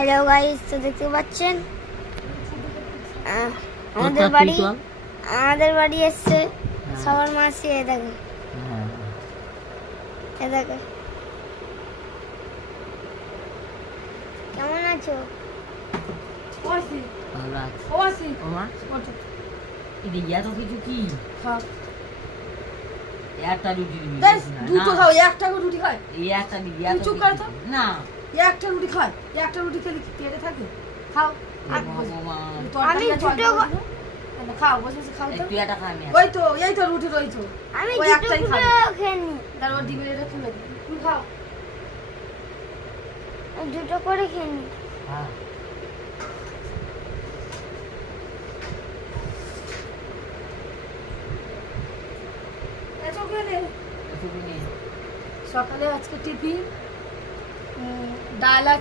Hello guys, তো দেখতে পাচ্ছেন আমাদের বাড়ি এসছে সবার মাসি। এ দেখো, এ দেখো কেমন আছো? কিছু কি একটা রুটি দুটো খাও, একটা রুটি খায় এই একটা দিবি চুপ কর তো। না একটা রুটি খায়, একটা রুটি খেলে কি পেটে থাকে? খাও। আমি দুটো খাও, বসে বসে খাও তো। তুই একটা খা। ওই তো এই তো রুটি রইছো, আমি ওই দুটো একটাই দুটো খাবো। খেয়ে নি, তারপর ডিমের এটা খুলে দিই, তুমি খাও। আমি দুটো করে খেয়ে নি। হ্যাঁ এসো খেলে। সকালে আজকে টিফিন ডাল আর